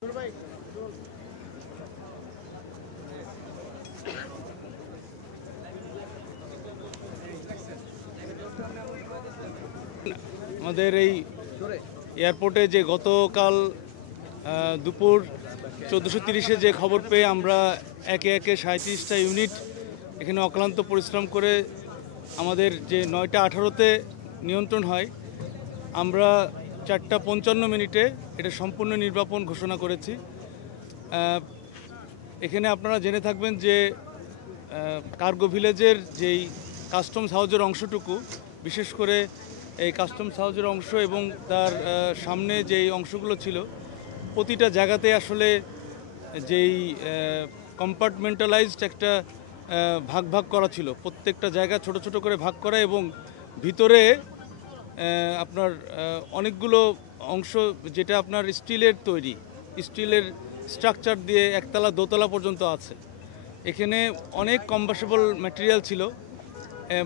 আমাদের এই এয়ারপোর্টে যে গতকাল দুপুর 14:30-এ যে খবর পেয়ে আমরা একে একে 37টা ইউনিট এখানে অক্লান্ত পরিশ্রম করে আমাদের যে 9টা 18-তে নিয়ন্ত্রণ হয়, আমরা 4টা 55 এটা সম্পূর্ণ নির্বাপন ঘোষণা করেছি। এখানে আপনারা জেনে থাকবেন যে কার্গো ভিলেজের যেই কাস্টমস হাউজের অংশটুকু, বিশেষ করে এই কাস্টমস হাউজের অংশ এবং তার সামনে যেই অংশগুলো ছিল, প্রতিটা জায়গাতে আসলে যেই কম্পার্টমেন্টালাইজড একটা ভাগ ভাগ করা ছিল, প্রত্যেকটা জায়গা ছোট ছোট করে ভাগ করা, এবং ভিতরে আপনার অনেকগুলো অংশ যেটা আপনার স্টিলের তৈরি, স্টিলের স্ট্রাকচার দিয়ে একতলা দোতলা পর্যন্ত আছে। এখানে অনেক কম্বাসেবল ম্যাটেরিয়াল ছিল,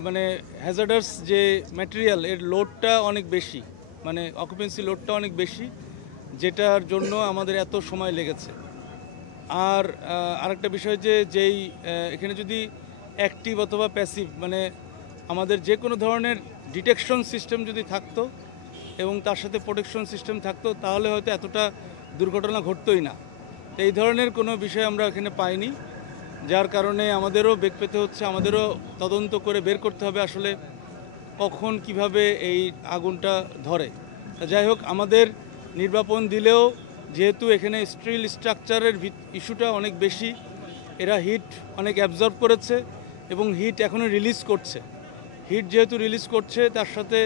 মানে হ্যাজার্ডাস যে ম্যাটেরিয়াল, এর লোডটা অনেক বেশি, মানে অকুপেন্সি লোডটা অনেক বেশি, যেটার জন্য আমাদের এত সময় লেগেছে। আর আরেকটা বিষয় যেই এখানে যদি অ্যাক্টিভ অথবা প্যাসিভ, মানে আমাদের যে কোনো ধরনের ডিটেকশন সিস্টেম যদি থাকতো এবং তার সাথে প্রোটেকশন সিস্টেম থাকতো, তাহলে হয়তো এতটা দুর্ঘটনা ঘটতোই না। এই ধরনের কোনো বিষয় আমরা এখানে পাইনি, যার কারণে আমাদেরও বেগ পেতে হচ্ছে, আমাদেরও তদন্ত করে বের করতে হবে আসলে কখন কিভাবে এই আগুনটা ধরে। যাই হোক, আমাদের নির্বাপন দিলেও যেহেতু এখানে স্টিল স্ট্রাকচারের ইস্যুটা অনেক বেশি, এরা হিট অনেক অ্যাবজর্ব করেছে এবং হিট এখনও রিলিজ করছে। হিট যেহেতু রিলিজ করছে, তার সাথে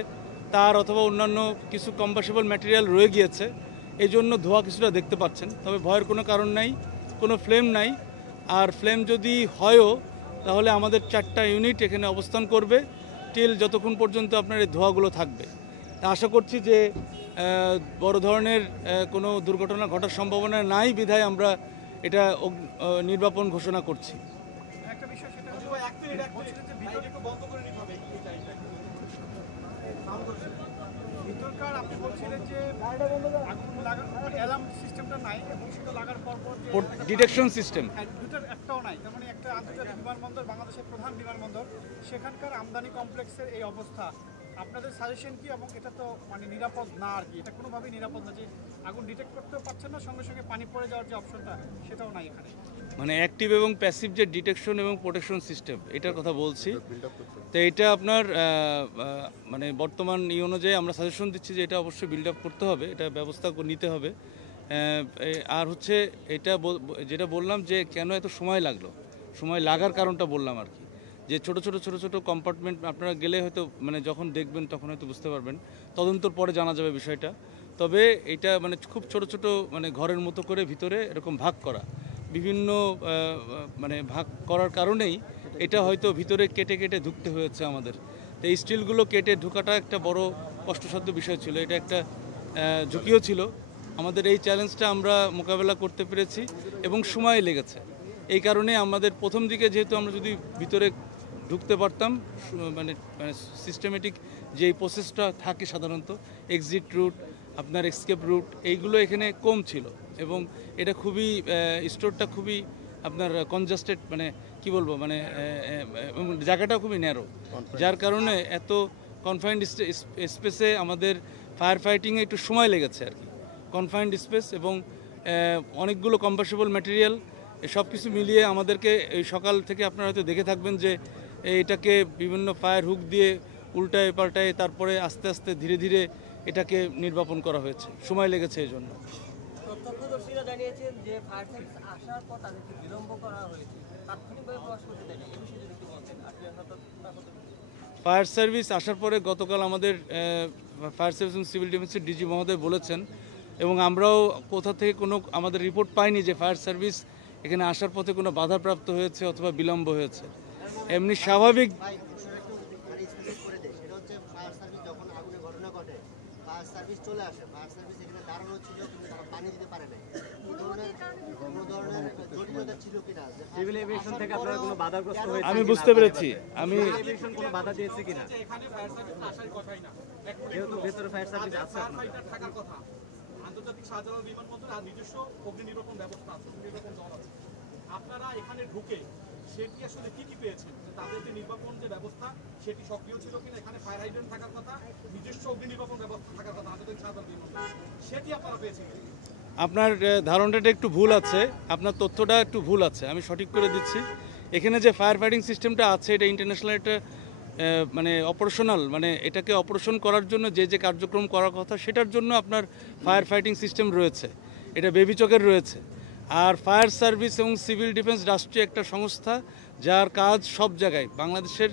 তার অথবা অন্যান্য কিছু কম্বাসেবল ম্যাটেরিয়াল রয়ে গিয়েছে, এই জন্য ধোঁয়া কিছুটা দেখতে পাচ্ছেন। তবে ভয়ের কোনো কারণ নাই, কোনো ফ্লেম নাই। আর ফ্লেম যদি হয়ও, তাহলে আমাদের 4টা ইউনিট এখানে অবস্থান করবে টিল যতক্ষণ পর্যন্ত আপনার এই ধোঁয়াগুলো থাকবে। আশা করছি যে বড় ধরনের কোনো দুর্ঘটনা ঘটার সম্ভাবনা নাই, বিধায় আমরা এটা নির্বাপন ঘোষণা করছি। আপনি বলছিলেন যে অ্যালার্ম সিস্টেমটা নাই এবং সেটা লাগার পর ডিটেকশন সিস্টেম দুটার একটাও নাই। তার মানে একটা আন্তর্জাতিক বিমানবন্দর, বাংলাদেশের প্রধান বিমানবন্দর, সেখানকার আমদানি কমপ্লেক্সের এই অবস্থা, আপনাদের সাজেশন কি? এবং এটা তো মানে নিরাপদ না আর কি, এটা কোনোভাবেই নিরাপদ না, যে আগুন ডিটেক্ট করতেও পারছেন না, সঙ্গে সঙ্গে পানি পড়ে যাওয়ার যে অপশনটা সেটাও নাই এখানে। মানে অ্যাক্টিভ এবং প্যাসিভ যে ডিটেকশন এবং প্রোটেকশন সিস্টেম, এটার কথা বলছি। তো এটা আপনার মানে বর্তমান অনুযায়ী আমরা সাজেশন দিচ্ছি যে এটা অবশ্যই বিল্ড আপ করতে হবে, এটা ব্যবস্থা নিতে হবে। আর হচ্ছে এটা যেটা বললাম যে কেন এত সময় লাগলো, সময় লাগার কারণটা বললাম আর কি, যে ছোট ছোট কম্পার্টমেন্ট আপনারা গেলে হয়তো মানে যখন দেখবেন তখন হয়তো বুঝতে পারবেন, তদন্তর পরে জানা যাবে বিষয়টা। তবে এটা মানে খুব ছোট মানে ঘরের মতো করে ভিতরে এরকম ভাগ করা, বিভিন্ন মানে ভাগ করার কারণেই এটা হয়তো ভিতরে কেটে কেটে ঢুকতে হয়েছে আমাদের। তো এই স্টিলগুলো কেটে ঢোকাটা একটা বড় কষ্টসাধ্য বিষয় ছিল, এটা একটা ঝুঁকিও ছিল। আমাদের এই চ্যালেঞ্জটা আমরা মোকাবেলা করতে পেরেছি এবং সময় লেগেছে। এই কারণে আমাদের প্রথম দিকে যেহেতু আমরা যদি ভিতরে ঢুকতে পারতাম, মানে মানে সিস্টেমেটিক যে প্রসেসটা থাকে সাধারণত, এক্সিট রুট, আপনার এসকেপ রুট, এইগুলো এখানে কম ছিল এবং এটা খুবই স্টোরটা খুবই আপনার কনজাস্টেড, মানে কি বলবো, মানে জায়গাটা খুবই ন্যারো, যার কারণে এত কনফাইন্ড স্পেসে আমাদের ফায়ার ফাইটিংয়ে একটু সময় লেগেছে আর কি। কনফাইন্ড স্পেস এবং অনেকগুলো কম্বাসেবল ম্যাটেরিয়াল, সব কিছু মিলিয়ে আমাদেরকে এই সকাল থেকে আপনারা হয়তো দেখে থাকবেন যে এটাকে বিভিন্ন ফায়ার হুক দিয়ে উল্টায় পাল্টায় তারপরে আস্তে আস্তে ধীরে ধীরে এটাকে নির্বাপন করা হয়েছে, সময় লেগেছে এই জন্য। প্রত্যক্ষদর্শীরা জানিয়েছেন যে ফায়ার সার্ভিস আসার পর তাদেরকে বিলম্ব করা হয়েছে, তাৎক্ষণিকভাবে প্রকাশ করতে দেয়নি, এই বিষয়ে যদি একটু বলতেন। ফায়ার সার্ভিস আসার পরে গতকাল আমাদের ফায়ার সার্ভিস এবং সিভিল ডিফেন্সের ডিজি মহোদয় বলেছেন, এবং আমরাও কোথা থেকে কোনো আমাদের রিপোর্ট পাইনি যে ফায়ার সার্ভিস এখানে আসার পথে কোনো বাধাপ্রাপ্ত হয়েছে অথবা বিলম্ব হয়েছে। এমনি স্বাভাবিক আমি বুঝতে পেরেছি, আমি কোনো বাধা দিয়েছে কিনা, যেহেতু ভেতরে ফায়ার সার্ভিস আছে আন্তর্জাতিক শাহজালাল বিমানবন্দর আর নিজস্ব অগ্নি নির্বাপন ব্যবস্থা আছে, অগ্নি নির্বাপন দল আছে। আপনারা এখানে ঢুকে সেটি আসলে কি পেয়েছেন? যে তাদের যে নির্বাপন যে ব্যবস্থা সেটি সক্রিয় ছিল কিনা, এখানে ফায়ার হাইড্রেন্ট থাকার কথা, নিজস্ব অগ্নি নির্বাপন ব্যবস্থা থাকার কথা আন্তর্জাতিক শাহজালাল বিমানবন্দর, সেটি আপনারা পেয়েছেন? আপনার ধারণাটা একটু ভুল আছে, আপনার তথ্যটা একটু ভুল আছে, আমি সঠিক করে দিচ্ছি। এখানে যে ফায়ার ফাইটিং সিস্টেমটা আছে এটা ইন্টারন্যাশনাল একটা মানে অপারেশনাল, মানে এটাকে অপারেশন করার জন্য যে যে কার্যক্রম করার কথা সেটার জন্য আপনার ফায়ার ফাইটিং সিস্টেম রয়েছে, এটা বেবি চকের রয়েছে। আর ফায়ার সার্ভিস এবং সিভিল ডিফেন্স রাষ্ট্রীয় একটা সংস্থা যার কাজ সব জায়গায় বাংলাদেশের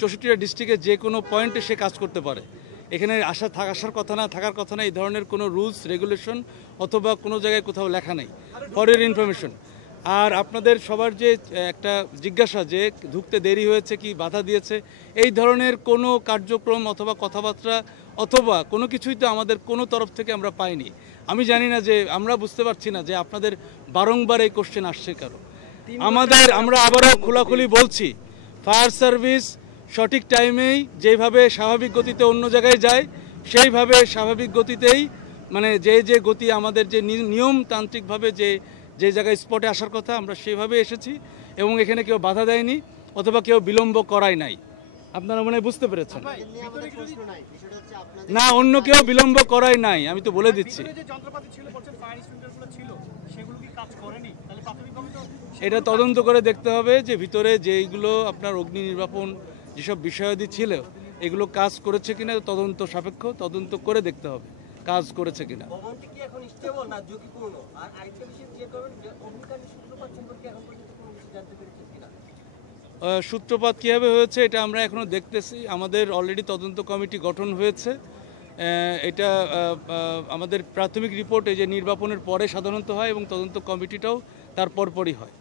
64টা ডিস্ট্রিক্টে যে কোনো পয়েন্টে সে কাজ করতে পারে। এখানে আসার কথা না, থাকার কথা না, এই ধরনের কোনো রুলস রেগুলেশন অথবা কোনো জায়গায় কোথাও লেখা নেই, ফর ইউর ইনফরমেশন। আর আপনাদের সবার যে একটা জিজ্ঞাসা যে ঢুকতে দেরি হয়েছে কি বাধা দিয়েছে, এই ধরনের কোনো কার্যক্রম অথবা কথাবার্তা অথবা কোনো কিছুই তো আমাদের কোনো তরফ থেকে আমরা পাইনি। আমি জানি না যে, আমরা বুঝতে পারছি না যে আপনাদের বারংবার এই কোশ্চেন আসছে কারো। আমরা আবারও খোলাখুলি বলছি, ফায়ার সার্ভিস সঠিক টাইমেই যেভাবে স্বাভাবিক গতিতে অন্য জায়গায় যায় সেইভাবে স্বাভাবিক গতিতেই, মানে যে গতি আমাদের যে নিয়মতান্ত্রিকভাবে যে জায়গায় স্পটে আসার কথা আমরা সেভাবে এসেছি এবং এখানে কেউ বাধা দেয়নি অথবা কেউ বিলম্ব করাই নাই। আপনারা মনে হয় বুঝতে পেরেছেন না, অন্য কেউ বিলম্ব করাই নাই, আমি তো বলে দিচ্ছি। ভিতরে যে যন্ত্রপাতি ছিল বলছেন ফায়ার এক্সটিংগুইশারগুলো ছিল, সেগুলো কি কাজ করেনি? তাহলে প্রাথমিকভাবে তো এটা তদন্ত করে দেখতে হবে যে ভিতরে যেইগুলো আপনার অগ্নি নির্বাপন যেসব বিষয়াদি ছিল এগুলো কাজ করেছে কিনা, তদন্ত সাপেক্ষ তদন্ত করে দেখতে হবে কাজ করেছে কিনা। ভবনটি কি এখন স্টেবল না ঝুঁকিপূর্ণ? আর আরেকটা বিষয় ক্লিয়ার করবেন যে অগ্নিকাণ্ডের সূত্রপাত সম্পর্কে এখন পর্যন্ত কোনো কিছু জানতে পেরেছেন কিনা? সূত্রপাত কীভাবে হয়েছে এটা আমরা এখনও দেখতেছি। আমাদের অলরেডি তদন্ত কমিটি গঠন হয়েছে। এটা আমাদের প্রাথমিক রিপোর্ট এই যে নির্বাপনের পরে সাধারণত হয় এবং তদন্ত কমিটিটাও তার পরপরই হয়।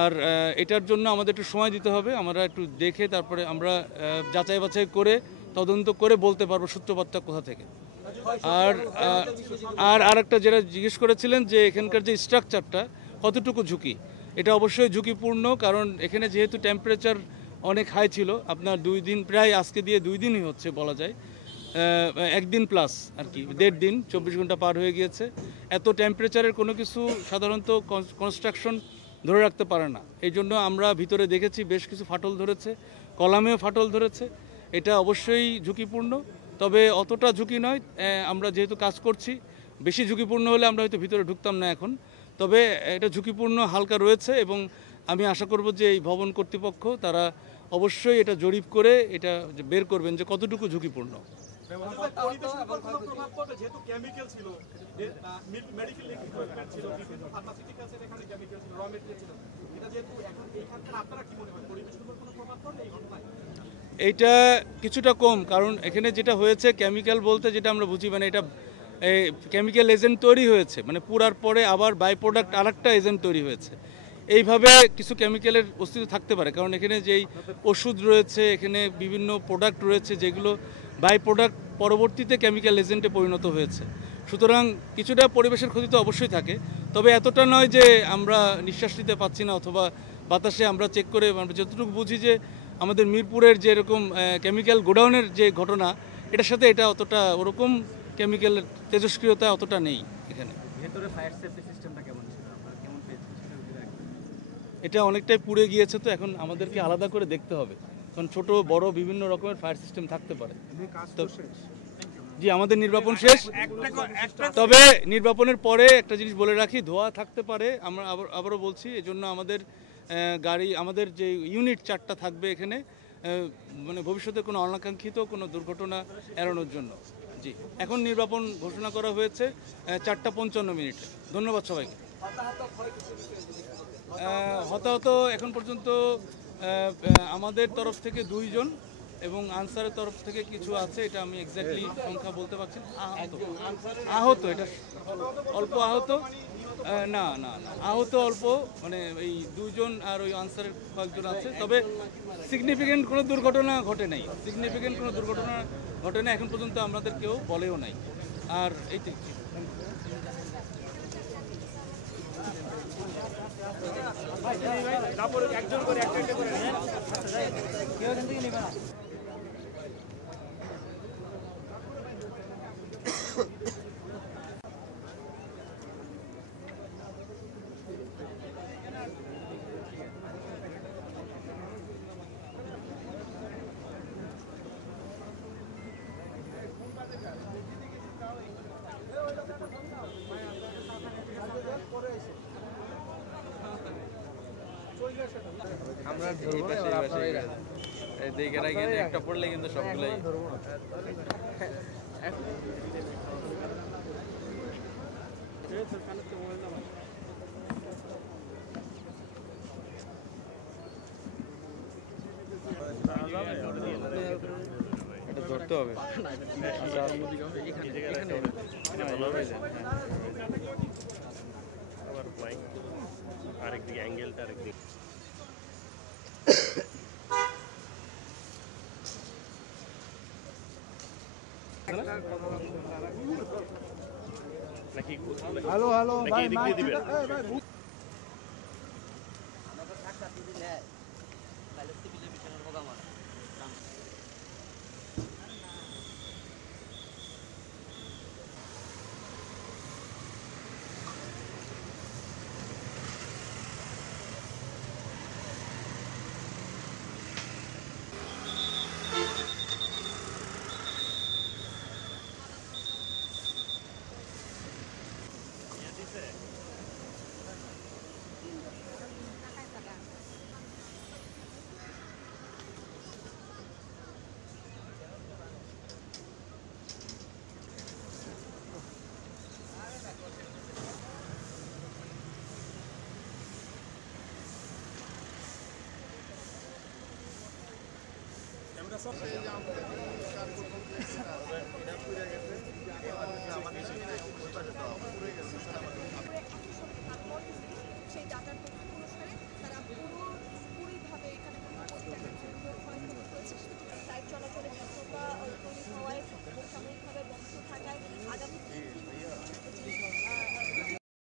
আর এটার জন্য আমাদের একটু সময় দিতে হবে, আমরা একটু দেখে তারপরে আমরা যাচাই বাছাই করে তদন্ত করে বলতে পারবো সূত্রপাতটা কোথা থেকে। আর আরেকটা যেটা জিজ্ঞেস করেছিলেন যে এখানকার যে স্ট্রাকচারটা কতটুকু ঝুঁকি, এটা অবশ্যই ঝুঁকিপূর্ণ, কারণ এখানে যেহেতু টেম্পারেচার অনেক হাই ছিল, আপনার 2 দিন, প্রায় আজকে দিয়ে 2 দিনই হচ্ছে বলা যায়, 1 দিন প্লাস আর কি, 1.5 দিন, 24 ঘন্টা পার হয়ে গিয়েছে। এত টেম্পারেচারের কোনো কিছু সাধারণত কনস্ট্রাকশন ধরে রাখতে পারে না। এই জন্য আমরা ভিতরে দেখেছি বেশ কিছু ফাটল ধরেছে, কলামেও ফাটল ধরেছে, এটা অবশ্যই ঝুঁকিপূর্ণ, তবে অতটা ঝুঁকি নয়। আমরা যেহেতু কাজ করছি, বেশি ঝুঁকিপূর্ণ হলে আমরা হয়তো ভিতরে ঢুকতাম না এখন, তবে এটা ঝুঁকিপূর্ণ হালকা রয়েছে এবং আমি আশা করব যে এই ভবন কর্তৃপক্ষ তারা অবশ্যই এটা জরিপ করে এটা বের করবেন যে কতটুকু ঝুঁকিপূর্ণ। পরিবেশের উপর কোনো প্রভাব পড়বে? যেহেতু কেমিক্যাল ছিল, মেডিকেল ইকুইপমেন্ট ছিল, বিভিন্ন ফার্মাসিউটিক্যালসের এখানে কেমিক্যাল ছিল, র মেটেরিয়াল ছিল, এটা যেহেতু এখন এইখানকার, আপনারা কি মনে হয় পরিবেশের উপর কোনো প্রভাব পড়বে এই ঘটনায়? এইটা কিছুটা কম, কারণ এখানে যেটা হয়েছে কেমিক্যাল বলতে যেটা আমরা বুঝি, মানে এটা কেমিক্যাল এজেন্ট তৈরি হয়েছে, মানে পুরার পরে আবার বাই প্রোডাক্ট আরেকটা এজেন্ট তৈরি হয়েছে। এইভাবে কিছু কেমিক্যালের অস্তিত্ব থাকতে পারে, কারণ এখানে যেই ওষুধ রয়েছে, এখানে বিভিন্ন প্রোডাক্ট রয়েছে যেগুলো বাই প্রোডাক্ট পরবর্তীতে কেমিক্যাল এজেন্টে পরিণত হয়েছে। সুতরাং কিছুটা পরিবেশের ক্ষতি তো অবশ্যই থাকে, তবে এতটা নয় যে আমরা নিঃশ্বাস নিতে পাচ্ছি না অথবা বাতাসে আমরা চেক করে আমরা যতটুকু বুঝি যে আমাদের মিরপুরের যে এরকম কেমিক্যাল গোডাউনের যে ঘটনা, এটার সাথে এটা অতটা ওরকম কেমিক্যালের তেজস্ক্রিয়তা অতটা নেই এখানে। ভেতরে ফায়ার সেফটি সিস্টেমটা কেমন ছিল, আপনারা কেমন পেয়েছেন? এটা অনেকটাই পুড়ে গিয়েছে, তো এখন আমাদেরকে আলাদা করে দেখতে হবে, কারণ ছোট বড় বিভিন্ন রকমের ফায়ার সিস্টেম থাকতে পারে। জি, আমাদের নির্বাপন শেষ, তবে নির্বাপনের পরে একটা জিনিস বলে রাখি, ধোঁয়া থাকতে পারে, আমরা আবারও বলছি, এজন্য আমাদের গাড়ি, আমাদের যে ইউনিট 4টা থাকবে এখানে, মানে ভবিষ্যতে কোনো অনাকাঙ্ক্ষিত কোনো দুর্ঘটনা এড়ানোর জন্য। জি, এখন নির্বাপন ঘোষণা করা হয়েছে 4:55। ধন্যবাদ সবাইকে। হতাহত এখন পর্যন্ত আমাদের তরফ থেকে 2 জন এবং আনসারের তরফ থেকে কিছু আছে, এটা আমি এক্স্যাক্টলি সংখ্যা বলতে পারছি না। আহত এটা অল্প আহত, না না না, আহত অল্প, মানে এই 2 জন আর ওই আনসারের কয়েকজন আছে, তবে সিগনিফিকেন্ট কোনো দুর্ঘটনা ঘটে নাই, এখন পর্যন্ত আমাদের কেউ বলেও নাই। আর এইটাই। একজন করে একটা করে আমরা এই পাশে দেখে রাখি, একটা পড়লে কিন্তু সবগুলাই এটা ধরতে হবে। আবার বাইক আরেকদিকে অ্যাঙ্গেলটা আরেকদিকে নাকি হ্যালো হ্যালো নাকি এদিক দিয়ে দিবেন আমাকে ঠাক্কা যদি নেয় তাহলে সিভিলের পিছনের হোক আমার আমরা সব